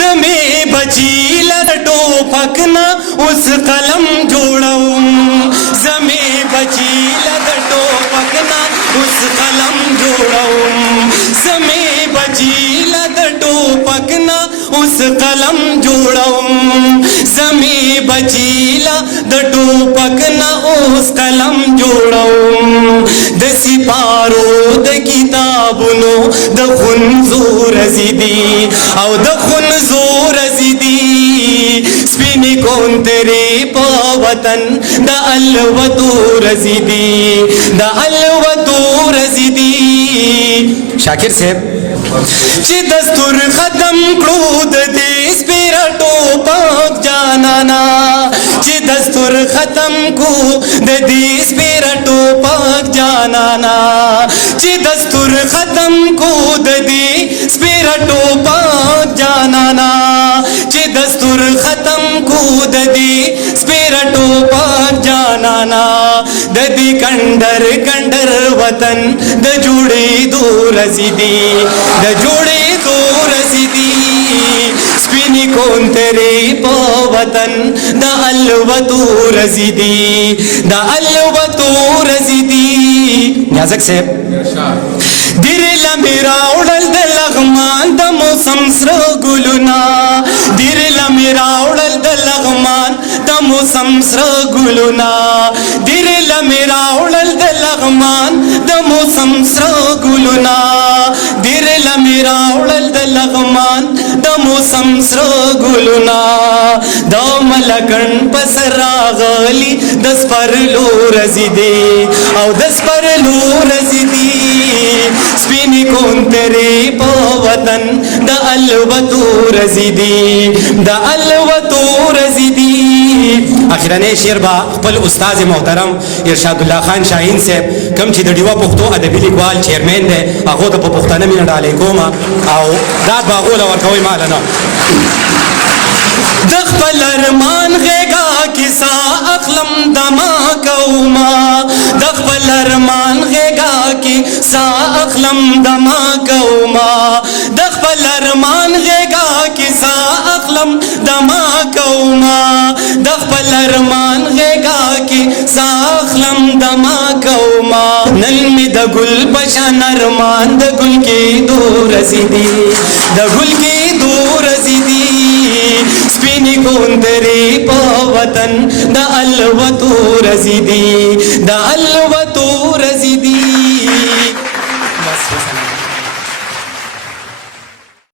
زمې بچی له د ټوپک نه اوس قلم جوړوم زمې بچی له د ټوپک نه اوس قلم جوړوم زمې بچی له د ټوپک نه اوس قلم جوړوم زمې بچی له د ټوپک نه اوس قلم جوړوم د سپارو د کتابونو د خنزو رزیدي او د خنزو رزیدي سپینې کونترې په وطن د الوتو رزیدي د الوتو رزیدي شاکر صاحب چې دستور ختم کړو د دې سپیره ټوپک جانانا چې دستور ختم کو د دې سپیره ټوپک جانانا چې دستور ختم کو د دې سپیره ټوپک جانانا چې دستور ختم کو د دې سپیره ټوپک جانانا د دې کندر کندر وطن د جوړېدو رزیدي د جوړېدو رزیدي سپینې کونترې په وطن د الوتو رزیدي د الوتو رزیدي نیازک صاحب دیر لمې راوړل د لغمان د موسم سره ګلونه دیر لمې راوړل د لغمان د موسم سره ګلونه دیر لمې راوړل د لغمان د موسم سره ګلونه دیر لمې راوړل د لغمان د موسم سره ګلونه د ملکن پس راغلی د سپرلو رزیدي او د سپرلو رزیدي سپینې کونترې په وطن د الوتو رزیدي د الوتو رزیدي اخرنی شعر با خپل استاد محترم ارشاد الله خان شاهین صاحب کم چې د ډیوه پښتو ادبي لیکوال چیرمن دی هغه ته په پښتانه مینه ډالۍ کوم او داد به هغه ورکوي مال نه د خپل ارمان غېږه کې سا اخلم دما کوما د خپل ارمان غېږه کې سا اخلم دما کوما د خپل ارمان غېږه کې سا اخلم دما کوما د خپل ارمان غېږه کې سا اخلم دما کوما نن می د ګل بشان ارمان د ګل کې دور رسیدي د ګل کې دور رسیدي سپینې کونترې په وطن د الوتو رزیدي د الوتو رزیدي